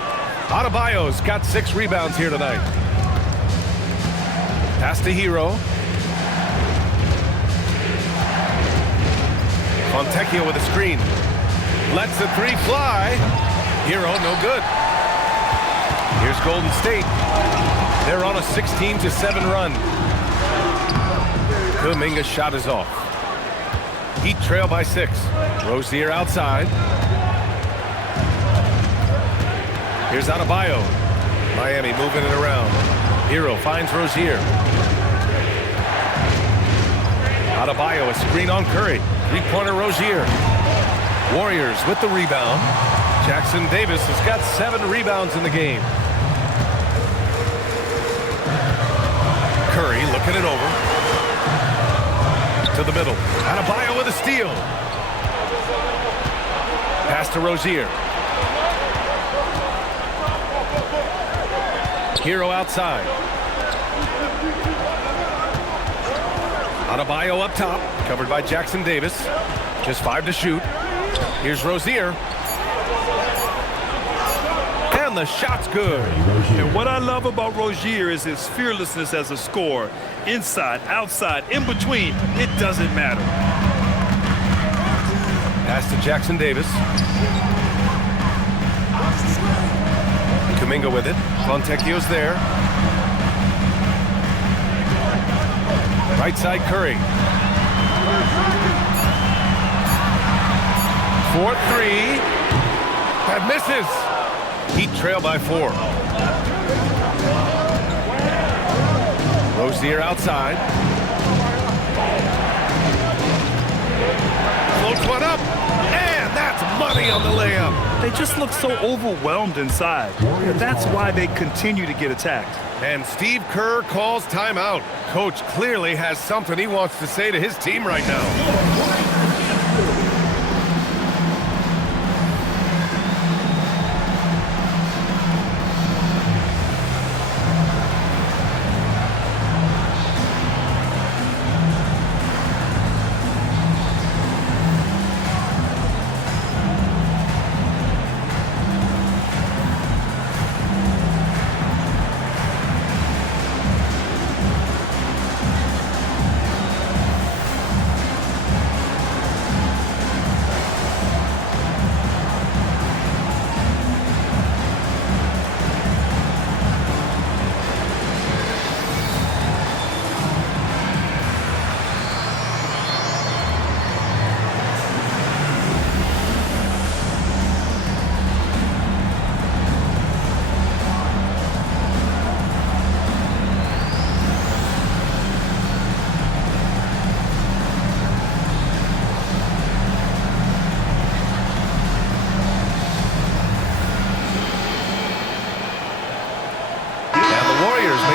Adebayo's got 6 rebounds here tonight. Pass to Hero. Fontecchio with a screen. Lets the 3 fly. Hero, no good. Here's Golden State. They're on a 16-7 run. Kuminga's shot is off. Heat trail by 6. Rozier outside. Here's Adebayo. Miami moving it around. Hero finds Rozier. Adebayo, a screen on Curry. Three-pointer Rozier. Warriors with the rebound. Jackson Davis has got 7 rebounds in the game. Curry looking it over. To the middle. Adebayo with a steal. Pass to Rozier. Hero outside. Adebayo up top, covered by Jackson Davis. Just 5 to shoot. Here's Rozier. And the shot's good. And what I love about Rozier is his fearlessness as a scorer. Inside, outside, in between, it doesn't matter. Pass to Jackson Davis. Kuminga with it. Fontecchio's there. Right side Curry. 4-3. That misses. Heat trail by 4. Rozier outside. Floats one up. And that's money on the layup. They just look so overwhelmed inside. And that's why they continue to get attacked. And Steve Kerr calls timeout. Coach clearly has something he wants to say to his team right now.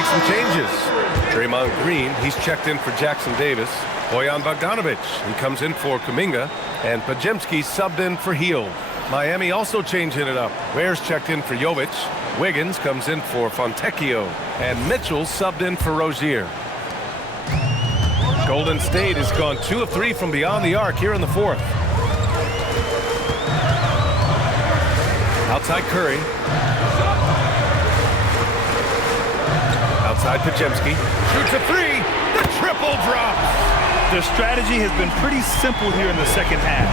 Some changes. Draymond Green, he's checked in for Jackson Davis. Bojan Bogdanovic, he comes in for Kuminga. And Podziemski subbed in for Hield. Miami also changing it up. Ware's checked in for Jovic. Wiggins comes in for Fontecchio. And Mitchell subbed in for Rozier. Golden State has gone 2 of 3 from beyond the arc here in the 4th. Outside Curry. Outside Podziemski. Shoots a 3. The triple drops. Their strategy has been pretty simple here in the second half.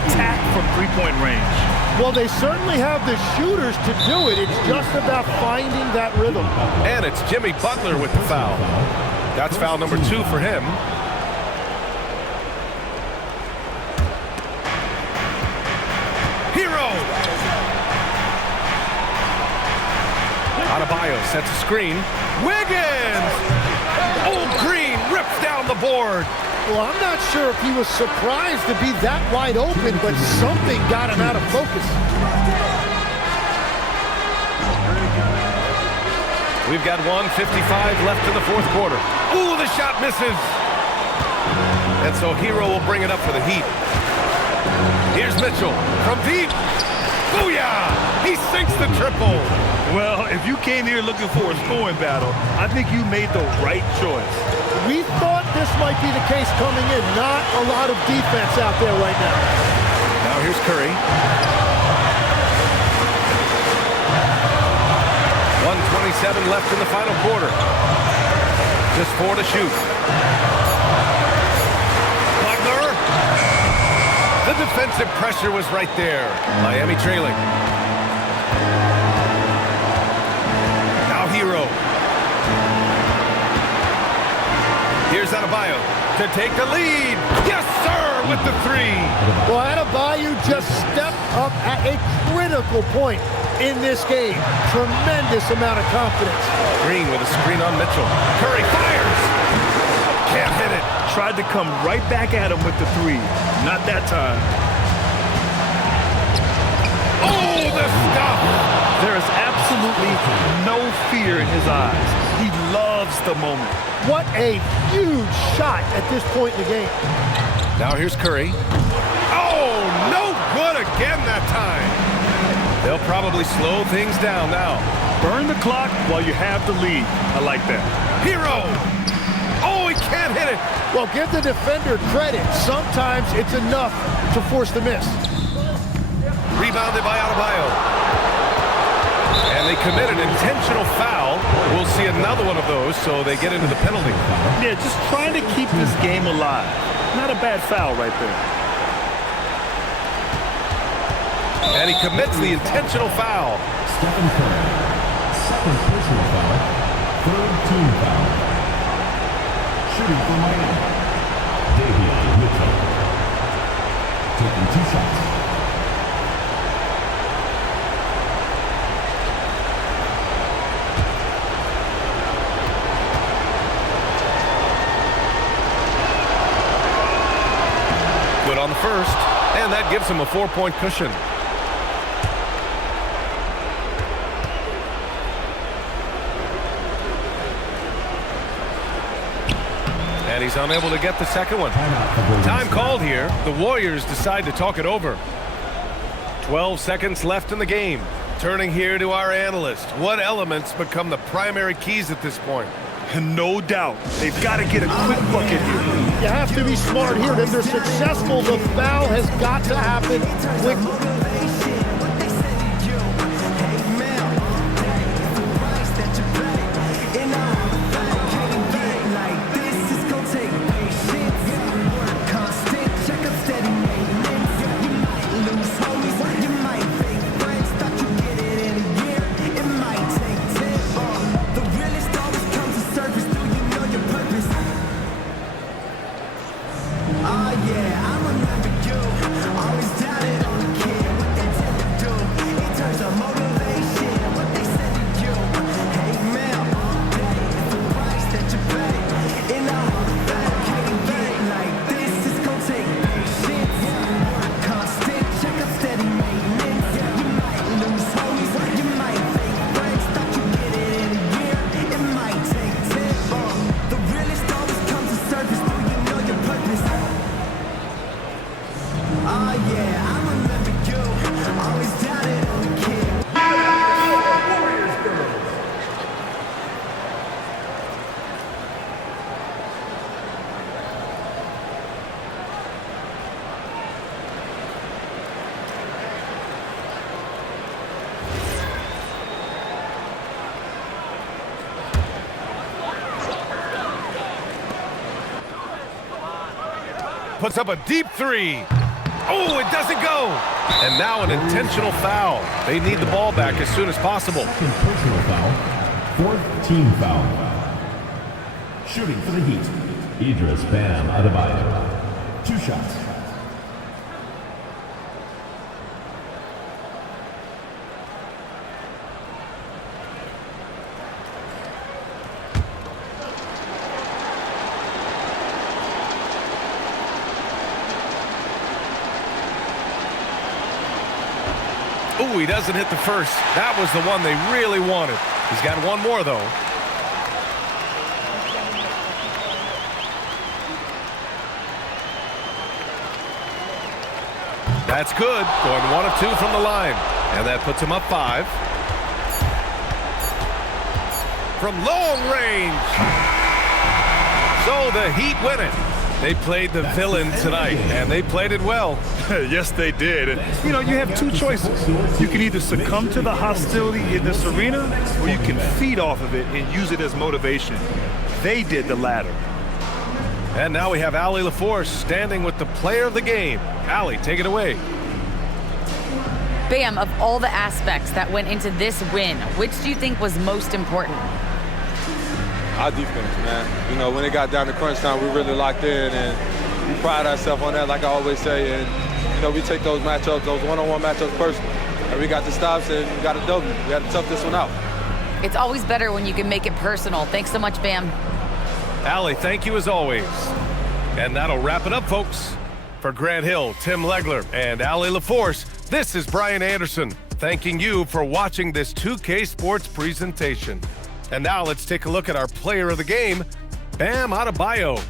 Attack from 3-point range. Well, they certainly have the shooters to do it. It's just about finding that rhythm. And it's Jimmy Butler with the foul. That's foul number 2 for him. Hero. Adebayo sets a screen. Wiggins! Oh, Green rips down the board. Well, I'm not sure if he was surprised to be that wide open, but something got him out of focus. We've got 1:55 left in the fourth quarter. Ooh, the shot misses. And so Hero will bring it up for the Heat. Here's Mitchell from deep. Booyah! He sinks the triple. Well, if you came here looking for a scoring battle, I think you made the right choice. We thought this might be the case coming in. Not a lot of defense out there right now. Now here's Curry. 1:27 left in the final quarter. Just 4 to shoot. Wagner. The defensive pressure was right there. Miami trailing. Now Hero. Here's Adebayo to take the lead. Yes, sir, with the 3. Well, Adebayo just stepped up at a critical point in this game. Tremendous amount of confidence. Green with a screen on Mitchell. Curry fires. Can't hit it. Tried to come right back at him with the 3. Not that time. Oh, the stuff. There is absolutely no fear in his eyes. He loves the moment. What a huge shot at this point in the game. Now here's Curry. Oh, no good again that time. They'll probably slow things down now. Burn the clock while you have the lead. I like that. Hero. Oh, he can't hit it. Well, give the defender credit. Sometimes it's enough to force the miss. Rebounded by Adebayo. And they commit an intentional foul. We'll see another one of those, so they get into the penalty. Yeah, just trying to keep this game alive. Not a bad foul right there. And he commits the intentional foul. Stephen Curry, second personal foul, third team foul. Shooting for Miami, Mitchell, taking 2 shots. Good on the first, and that gives him a 4-point cushion. And he's unable to get the second one. Time called here. The Warriors decide to talk it over. 12 seconds left in the game. Turning here to our analyst. What elements become the primary keys at this point? No doubt. They've got to get a quick bucket here. You have to be smart here. If they're successful, the foul has got to happen quickly. Puts up a deep 3. Oh, it doesn't go. And now an intentional foul. They need the ball back as soon as possible. Second personal foul, fourth team foul. Shooting for the Heat, Idris Bam Adebayo. 2 shots. Ooh, he doesn't hit the first. That was the one they really wanted. He's got one more, though. That's good. Going 1 of 2 from the line. And that puts him up 5. From long range. So the Heat win it. They played the villain tonight, and they played it well. Yes, they did. And, you know, you have two choices. You can either succumb to the hostility in this arena, or you can feed off of it and use it as motivation. They did the latter. And now we have Allie LaForce standing with the player of the game. Allie, take it away. Bam, of all the aspects that went into this win, which do you think was most important? Our defense, man. You know, when it got down to crunch time, we really locked in, and we pride ourselves on that, like I always say. And, you know, we take those matchups, those one-on-one matchups personally. And we got the stops, and we got a W. We had to tough this one out. It's always better when you can make it personal. Thanks so much, Bam. Allie, thank you as always. And that'll wrap it up, folks. For Grant Hill, Tim Legler, and Allie LaForce, this is Brian Anderson, thanking you for watching this 2K Sports presentation. And now let's take a look at our player of the game, Bam Adebayo.